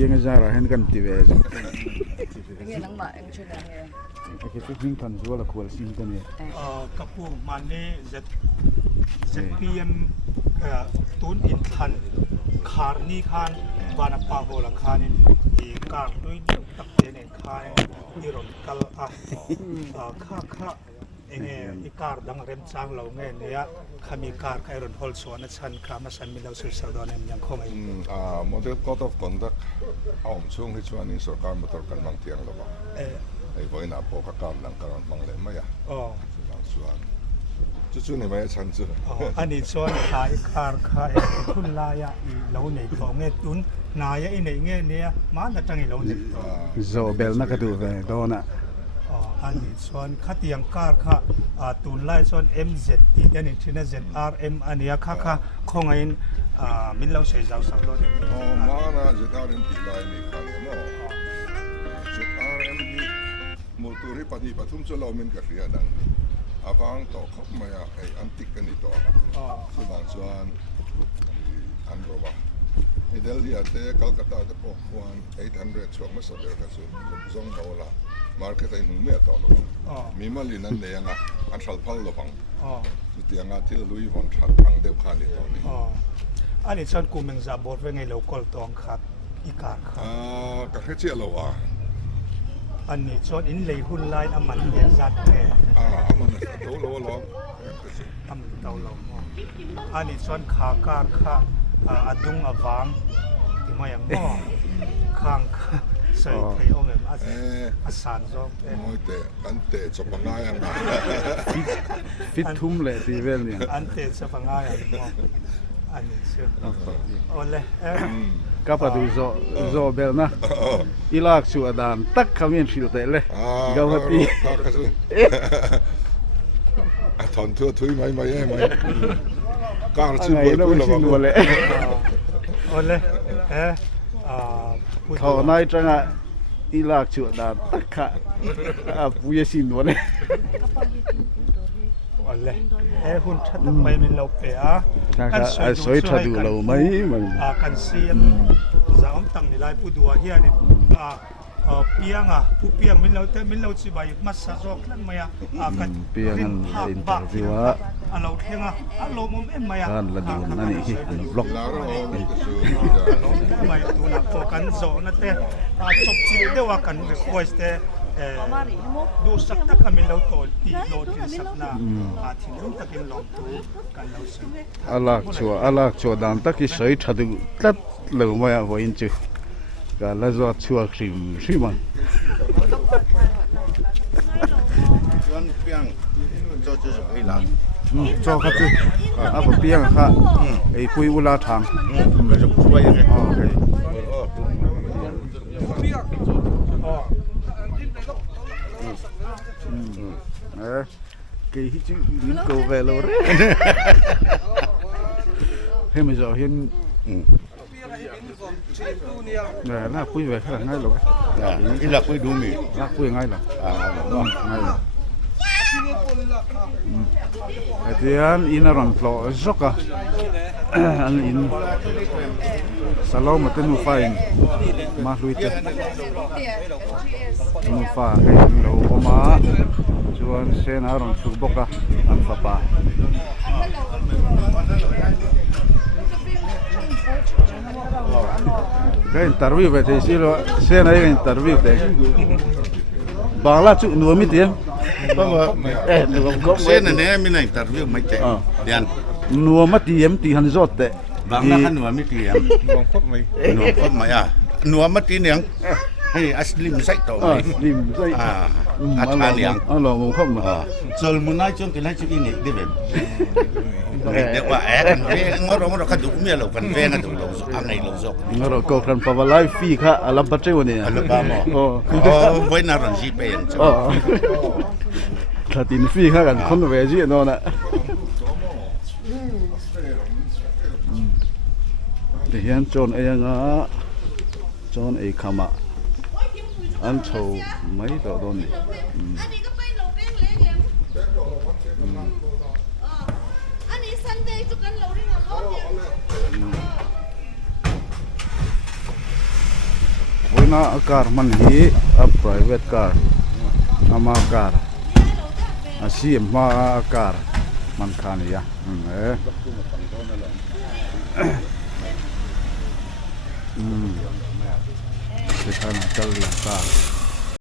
ยังจะราเห็นกันทีเวสเนี่ยนังมาเองช่วยนังเนี่ยไอ้ที่พิงพันชัวละควรสิ่งตัวนี้กระปุกมันนี่จะเปลี่ยนตุนอินทันคาร์นี่คันวานาปาโกละคันอีการด้วยตักเจนคันอีรอนกัลข้าเองอีการดังเริ่มจ้างเราเงี้ยเนี่ยขามีการไอรอนฮอลส่วนนั้นฉันขามาฉันมีเราสื่อสารเนี่ยยังคงโมเดล Code of Conduct เอาช่วงที่ชวนนี้สุรการมาตรการบางเทียงหรือเปล่าไอ้พวกนั้นพวกการหลังการบางเล่มไม่อะส่วนจุดนี้ไม่ชันจุดอันนี้ส่วนขายการขายคุณลายอีเราในของเงี้ยตุนนายอีในเงี้ยเนี่ยมันจะจังอีเราเนี่ยโซเบลนักดูเลยโดนอ่ะอันนี้ส่วนขัดยังการค่ะตุนไล่ส่วน MZ ที่เดี๋ยวนี้ที่นั่น ZRM อันนี้ค่ะคงไอ้มิลเราใช้เจ้าสักตัวเนี่ยมานะ ZRM ที่ไล่นี่ค่ะเนี่ยZRM นี่มูตุริปฏิปทุมจะเราเป็นกระเรียดังบางต่อเขาไม่ไอ้อันติกันนี่ตัวส่วนอันรู้ว่าไอ้เดลที่อาเต้กัลกัตตาจะพกวัน800ช่วงมาสักเดือนก็สุดจงเอาละมาร์เก็ตไอ้หนุ่มเมียต่อหรอกมีมาลีนั่นเลยอ่ะอันชัลพัลหรอกสุดที่งานที่ลุยวันชัลพังเดียวกันนี่ตอนนี้อันนี้ส่วนกูมึงจะบอกว่าไงเรากอลตองครับอีกาครับก็แค่เชื่อเราอันนี้ส่วนอินเลยหุ่นไล่อามันเดียจัดแก่อามันโตโลล้ออามันโตโลอันนี้ส่วนขาการขาอดุงอวางที่มาอย่างม้อข้างใส่ไทยโอเมมอาสานซ้อมโอ้ยแต่อันเตะจบง่ายอ่ะฟิตทุ่มเลยทีเวลเนี่ยอันเตะจบง่ายอ่ะม้ออันนี้เชื่อโอ้เลยก็ไปดูโซเบลนะอีลากชัวดานตักขมิ้นฟิลเตเลยก็พอดีถอนทั่วทุยไหมการชื่อเราไม่ชินดูเลยโอ้เลยเขาในจังอ่ะอีลากชัวดานตักขะผู้ยชินดูเลยโอ้เลยหุ่นชัดไปเป็นเราเปะกันสวยชัดดูเราไหมมันกันเสียนจะอ้อมตั้งในลายผู้ดัวเฮียนี่เปียงผู้เปียงมินเราสิบายมาสะจอกนั่นไหมกันเปียงอินเตอร์วิวะเราเที่ยงเรามุมเอ็มไหมการละดูนั่นนี่บล็อกเราไม่ตัวนักโฟกันโซนั่นแต่จบจีเดียวกันรีเควสต์ดูสักตะคำมินเราโตตีโลที่สักนาที่นู้นตะกินหลอกตัวกันเราสิอาลากชัวดานตักที่สวยชัดดูตัดเหลือไม่เอาไว้อินจูก็แล้วจะชัวครีมใช่ไหมส่วนเปียงจะไปหลังโจ้ครับที่ผมเปียงค่ะไอ้คุยอุลาทางก็จะช่วยยังไงcái chữ những câu về lâu đấy thế mà giờ hiện là quý về khá là ngay rồi cái là quý đúng rồi là quý ngay rồi ngay rồi thì anh in ở floor rất à anh in salon mà tên một phai mà lui tới một phai cái đầu mà chuan sen a ron chu boka an fapa cái interview về thì xí lo sen ấy cái interview thế bằng là chụp nuôi mấy tiếng sen này mình interview mấy tiếng đen nuôi mấy tiếng thì hắn rót đấy bằng là hắn nuôi mấy tiếng nuôi khóc mấy nuôi mấy tiếng hey aslim sai tau aslim sai ataliang alo mo khom ma Chawlhhmun nai chong kelai chu ini de bem de wa kan ve ngoro ka du mi lo kan ve na du lo angai lo zo ngoro ko kan pa walai fi kha alam pa tre woni alam ba mo voi na ran ji pe yan cho ta tin fi kha kan khon ve ji no na de hian chon ayanga chon ai khama anh chầu mấy tờ đôn này anh ấy Sunday chụp cái lẩu đi làm na car man hi a private car ama car asi ma car man khani ya se khana chal la car